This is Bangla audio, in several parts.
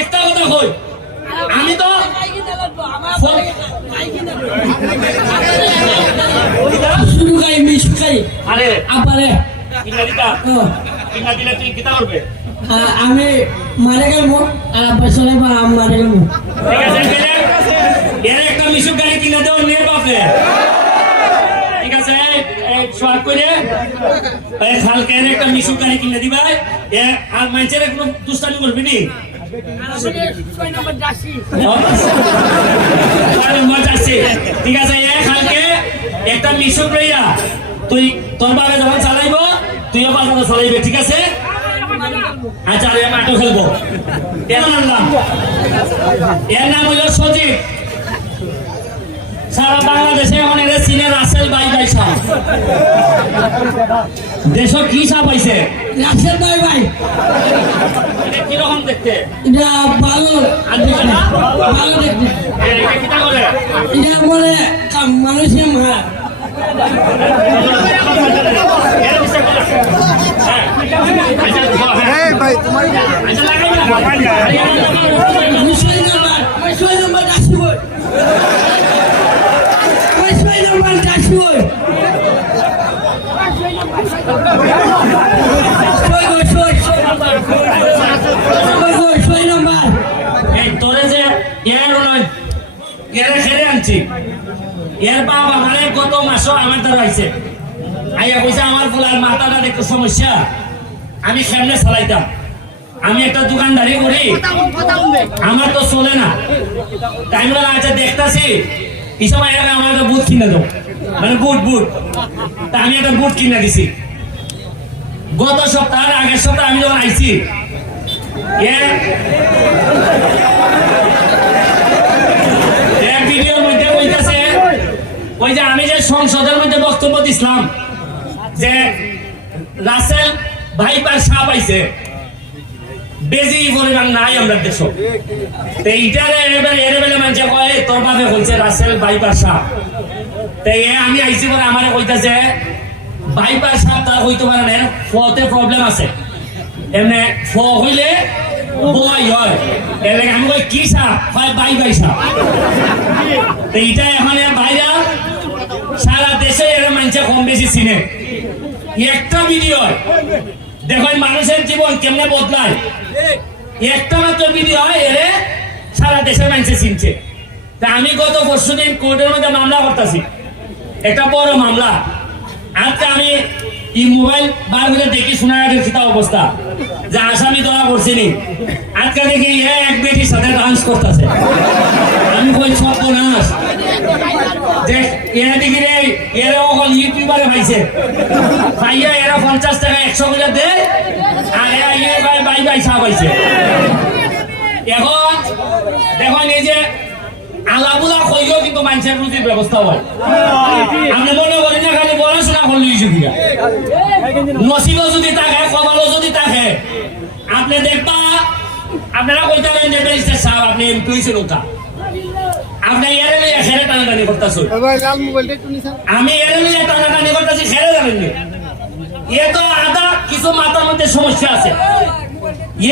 একটা কথা কই আমি তো শুরু খাই মিশ খাই আরে আপারে আমি মারে আর চলে বা আম মারে এর একটা মিশুক গাড়ি কিনে দাও নিয়ে বাপে। ঠিক আছে? সোয়াগ করে এই একটা মিশুক গাড়ি কিনে দিবা। আর মানুষের কোনো দুষ্টামি করবি নি। ঠিক আছে এ খালকে একটা মিশুক লইয়া তুই তোর বাবে যখন চালাইব, তুইও বাজারে চালাইবে, ঠিক আছে? আচ্ছা আমি মাঠও খেলব। এর নাম এর নাম হইল সজীব। সারা বাংলাদেশে চীনে রাসেল বাই বাই সাপ দেশ কি সাপ পাইছে রাখছেন ভাই ভাই এটা দেখতে দেখতে করে বলে মারা বলো। হ্যাঁ। আচ্ছা, হ্যাঁ। আচ্ছা, লাগাই না। আমি ছয় নম্বর আমি ছয় নম্বর যাচ্ছি বই আমি ছয় নম্বর যাচ্ছি বই ছয় গো ছয় ছয় নম্বর ছয় গো ছয় নম্বর এই তোরে যে এর নয় এর খেলে আনছি এর বাবা মানে গত মাসও আমার দ্বারা আইছে। আইয়া কইছে, আমার ফুলার মাথাটা একটু সমস্যা। আমি সামনে চালাইতাম? আমি একটা দোকানদারি করি। আমার তো চলে না। টাইম লাগা আছে, দেখতাছি। এই সময় এর আমার একটা বুট কিনে দাও। মানে বুট বুট। তা আমি একটা বুট কিনে দিছি। গত সপ্তাহ আগের সপ্তাহে আমি যখন আইছি, এ এক ভিডিওর মধ্যে কইতাছে ওই যে আমি যে সংসদের মধ্যে বক্তব্য দিছিলাম যে রাসেল ভাইপার সাপ আইছে, বেজি পরিমাণ নাই আমরা দেশ। মানুষে কয়, তোর বাপে কইছে রাসেল ভাইপার সাপ। তো আমি আইছি পরে আমারে কইতাছে, ভাইপার সাপ তার হইতে পারে না ফতে প্রবলেম আছে। এমনি ফ হইলে বই হয়। আমি কি সাপ? হয় বাই বাই সাপ। তো এর বাইরে মানুষে কম বেশি চিনে একটা ভিডিও দেখুন মানুষের জীবন কেমনে বদলায়। একটা মাত্র ভিডিও এরে সারা দেশের মানুষে চিনছে। তা আমি গত পরশু দিন কোর্টের মধ্যে মামলা করতেছি। একটা বড় মামলা। আজকে আমি এই মোবাইল বার করে দেখি, শোনা গেছে অবস্থা। যে আসামি ধরা করছিনি আজকে দেখি এক বেটির সাথে ডান্স করতেছে আমি কই সব নাচ দেখি রে পঞ্চাশ টাকা একশো করে দে আর ইয়ে এখন এই যে কিন্তু মানুষের রুজির ব্যবস্থা হয় আপনি মনে করেন না খালি পড়াশোনা করলে সুবিধা যদি থাকে কপালও যদি থাকে আপনি দেখবা আপনারা কইতে পারেন যে ব্যারিস্টার সাহেব আপনি এমপি হয়েছেন ওটা আপনি এর লইয়া খেলে টানাটানি করতেছেন। আমি এর লইয়া টানাটানি করতেছি খেলে জানেন না। এ তো আদা কিছু মাথার মধ্যে সমস্যা আছে।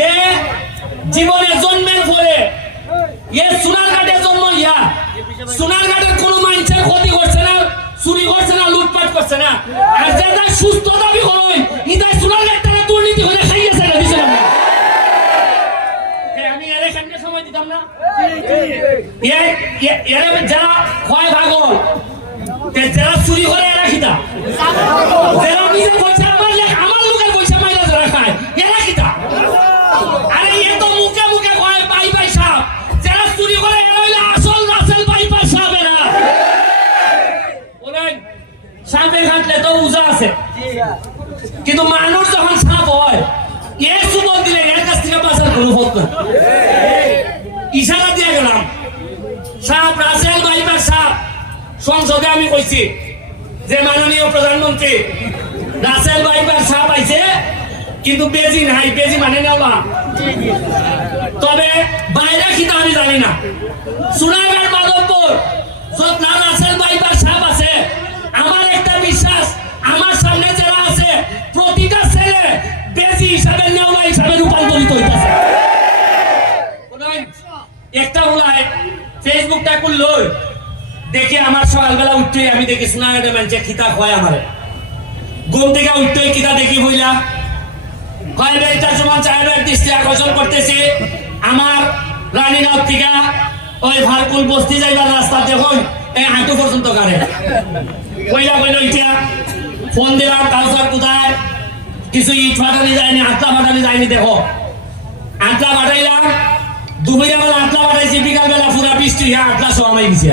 এ জীবনে জন্মের পরে এ সোনার ঘাটে জন্ম ইয়া সোনার ঘাটের কোনো মানুষের ক্ষতি করছে না চুরি করছে না লুটপাট করছে না। আর যেটা সুস্থ দাবি করুন এরা যারা হয় ভাগল তে যারা চুরি করে এরা খিতা যারা নিজে আমার আমার লোকের পয়সা মাইরা যারা খায়, এরা আরে তো মুখে মুখে কয় বাই বাই সাপ, যারা চুরি করে এরা হইলে আসল রাসেল বাই বাই সাপ এরা। বলেন সাপে কাটলে তো উজা আছে। কিন্তু মানুষ যখন সাপ হয় এ সুবল দিলে এর কাছ থেকে বাঁচার কোনো ইশারা দিয়ে গেলাম। সাহেব, রাসেল বাইবার সাহেব, সংসদে আমি কইছি যে মাননীয় প্রধানমন্ত্রী রাসেল বাইবার সাপ আইছে, কিন্তু বেজি নাই, বেজি মানে নেওয়া। তবে বাইরে খিতা আমি জানি না। একটা বলায় ফেসবুকটা করল দেখে আমার সকালবেলা উঠতে আমি দেখি সোনাগাটে মানুষে খিতা হয় আমার। ঘুম থেকে উঠতে কিতা দেখি বইলা। কয় বেটার সমান চাইবার দৃষ্টি আকর্ষণ করতেছে। আমার রানীনাথ থেকে ওই ভারকুল বস্তি যাইবার রাস্তা দেখুন, এই হাঁটু পর্যন্ত কারে। কইলা, কইল ইটা ফোন দিলাম কাউসার কোথায়? কিছু ইট ফাটানি যায়নি, আটলা ফাটানি যায়নি, দেখো। আটলা ফাটাইলাম দুপুরে বেলা আটলা ফাটাইছি বিকাল বেলা পুরা বৃষ্টি হ্যাঁ আটলা সমাই গেছে।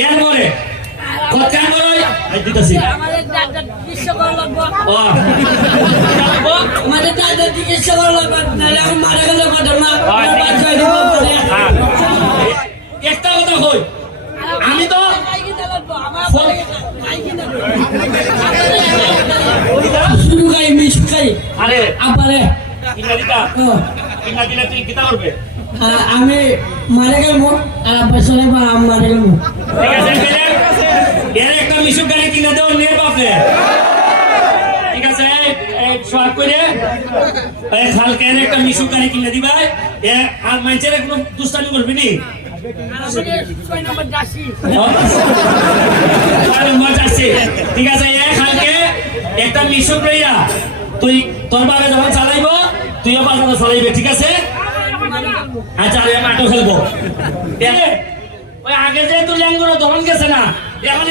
এরপরে হ্যাঁ। একটা কথা কই আমি তো শুরু খাই মিশ খাই আরে। আপারে আমি মারা গেল আর আব্বা আমি মারা গেল এর একটা মিশুক গাড়ি কিনে দেও নিয়ে বাপে ঠিক আছে এই করে। খালকে এর একটা মিশুক গাড়ি কিনে দিবা। আর মানুষের কোনো করবি নি? ঠিক আছে একটা মিশুক তুই তোর বাবা যখন চালাইবো তুইও সাথে চালাইবে, ঠিক আছে? আচ্ছা আমি মাঠও খেলব। আগে যে তুই ল্যাঙ্গুলো তখন গেছে না, এখন